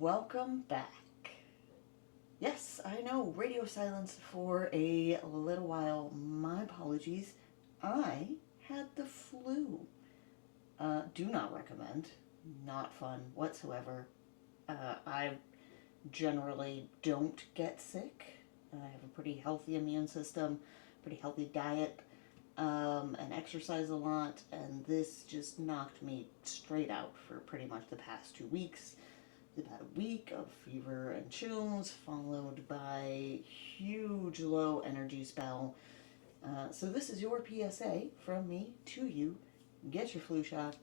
welcome back. Yes, I know, radio silence for a little while. My apologies. I had the flu. Do not recommend. Not fun whatsoever. I generally don't get sick. I have a pretty healthy immune system, pretty healthy diet, and exercise a lot, and this just knocked me straight out for pretty much the past 2 weeks. About a week of fever and chills, followed by huge low energy spell. So this is your PSA from me to you. Get your flu shot,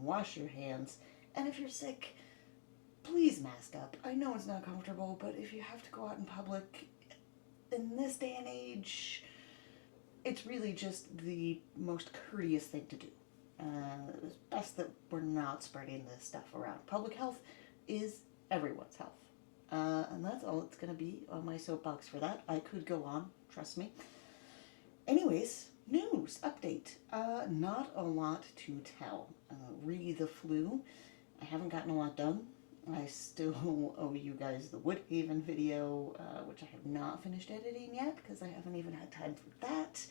wash your hands, and if you're sick, please mask up. I know it's not comfortable, but if you have to go out in public in this day and age, it's really just the most courteous thing to do. It's best that we're not spreading this stuff around. Public health is everyone's health. And that's all it's going to be on my soapbox for that. I could go on, trust me. Anyways, news, update. Not a lot to tell. Re the flu. I haven't gotten a lot done. I still owe you guys the Woodhaven video, which I have not finished editing yet because I haven't even had time for that.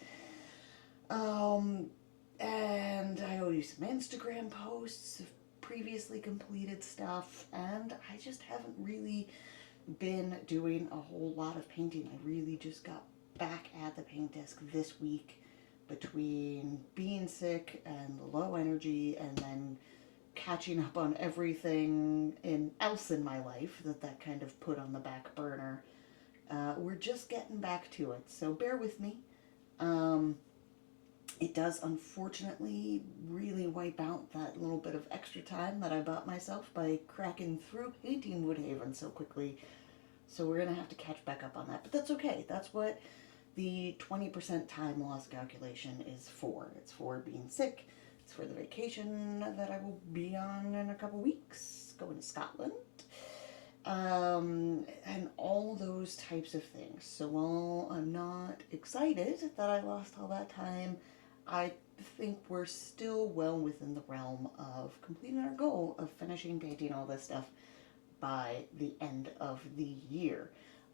And I owe you some Instagram posts of previously completed stuff, and I just haven't really been doing a whole lot of painting. I really just got back at the paint desk this week between being sick and the low energy and then catching up on everything else in my life that kind of put on the back burner. We're just getting back to it, so bear with me. It does unfortunately really wipe out that little bit of extra time that I bought myself by cracking through painting Woodhaven so quickly. So we're going to have to catch back up on that. But that's okay. That's what the 20% time loss calculation is for. It's for being sick. It's for the vacation that I will be on in a couple weeks, going to Scotland. And all those types of things. So while I'm not excited that I lost all that time, I think we're still well within the realm of completing our goal of finishing painting all this stuff by the end of the year.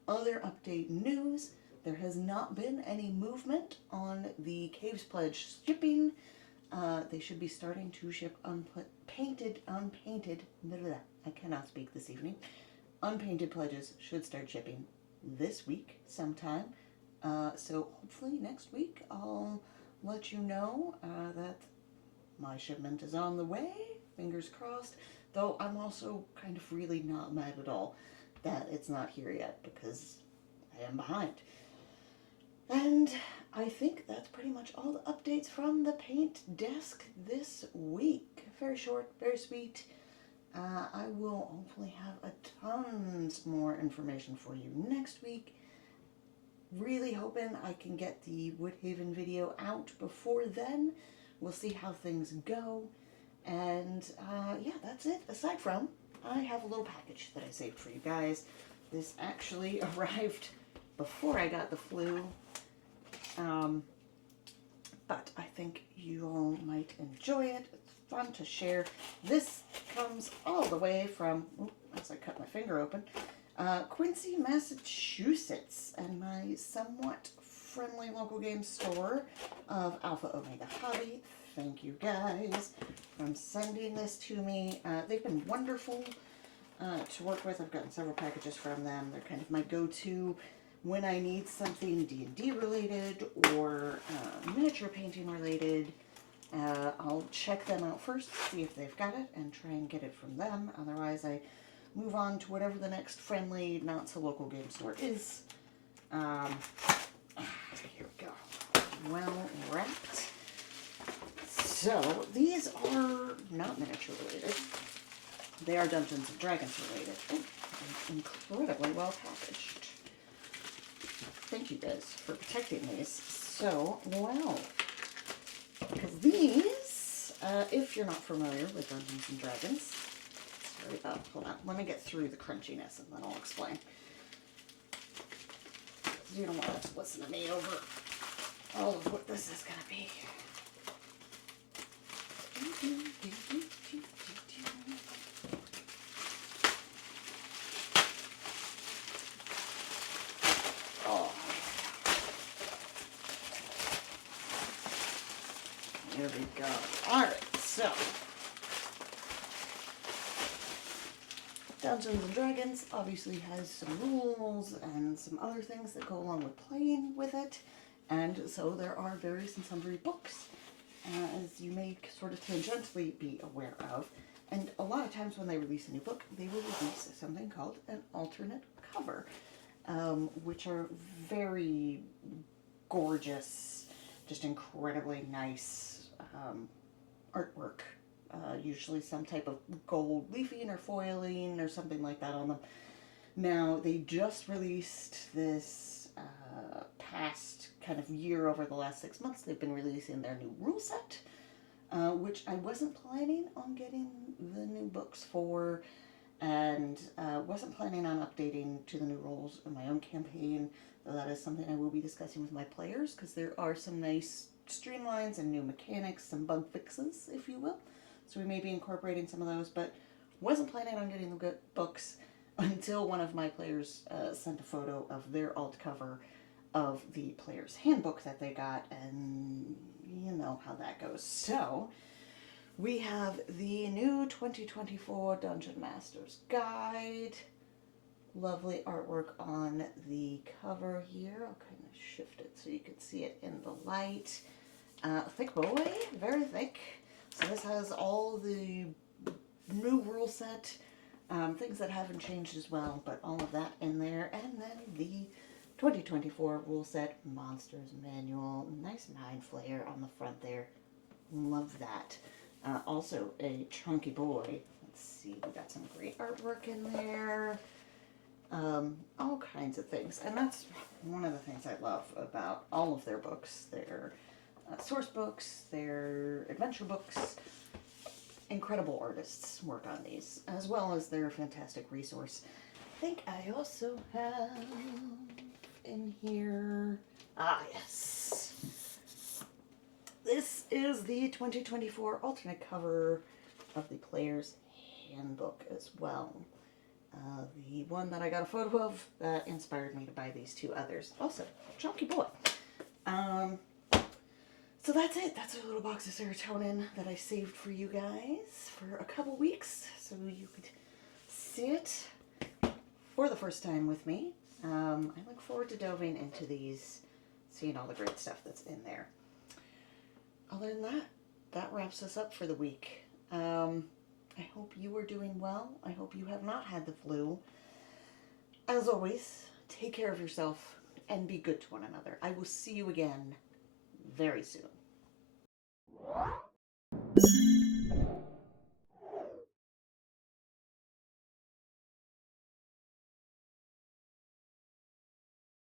Other update news, there has not been any movement on the Caves Pledge shipping. They should be starting to ship unpainted, I cannot speak this evening. Unpainted pledges should start shipping this week sometime. So hopefully next week I'll let you know that my shipment is on the way, fingers crossed, though I'm also kind of really not mad at all that it's not here yet because I am behind. And I think that's pretty much all the updates from the paint desk this week. Very short, very sweet. I will hopefully have a tons more information for you next week. Really hoping I can get the Woodhaven video out before then. We'll see how things go. And yeah, that's it. Aside from, I have a little package that I saved for you guys. This actually arrived before I got the flu. But I think you all might enjoy it. It's fun to share. This comes all the way from, as I cut my finger open, Quincy, Massachusetts, and my somewhat friendly local game store of Alpha Omega Hobby. Thank you guys for sending this to me. They've been wonderful to work with. I've gotten several packages from them. They're kind of my go-to when I need something D&D related or miniature painting related. I'll check them out first, see if they've got it, and try and get it from them. Otherwise, I move on to whatever the next friendly, not-so-local game store is. Here we go. Well wrapped. So, these are not miniature related. They are Dungeons & Dragons related. Oh, incredibly well packaged. Thank you guys for protecting these so well. Because these, if you're not familiar with Dungeons & Dragons, sorry about, hold on, let me get through the crunchiness and then I'll explain. You don't want to listen to me over all of what this is going to be. There we go. Alright, so Dungeons and Dragons obviously has some rules and some other things that go along with playing with it. And so there are various and sundry books, as you may sort of tangentially be aware of. And a lot of times when they release a new book, they will release something called an alternate cover, which are very gorgeous, just incredibly nice artwork. Usually some type of gold leafing or foiling or something like that on them. Now, they just released this past kind of year, over the last 6 months, they've been releasing their new rule set, which I wasn't planning on getting the new books for, and wasn't planning on updating to the new rules in my own campaign, though that is something I will be discussing with my players, because there are some nice streamlines and new mechanics, some bug fixes, if you will. So we may be incorporating some of those, but wasn't planning on getting the books until one of my players sent a photo of their alt cover of the player's handbook that they got, and you know how that goes. So we have the new 2024 Dungeon Master's Guide. Lovely artwork on the cover here. I'll kind of shift it so you can see it in the light. Thick boy, very thick. So this has all the new rule set, things that haven't changed as well, but all of that in there. And then the 2024 rule set monsters manual. Nice 9 flare on the front there. Love that. Also a chunky boy. Let's see, we got some great artwork in there. All kinds of things. And that's one of the things I love about all of their books. Their source books, their adventure books. Incredible artists work on these, as well as their fantastic resource. I think I also have in here, yes, this is the 2024 alternate cover of the player's handbook as well. The one that I got a photo of that inspired me to buy these 2 others. Also, chunky boy. So that's it. That's a little box of serotonin that I saved for you guys for a couple weeks, so you could see it for the first time with me. I look forward to delving into these, seeing all the great stuff that's in there. Other than that, that wraps us up for the week. I hope you are doing well. I hope you have not had the flu. As always, take care of yourself and be good to one another. I will see you again very soon.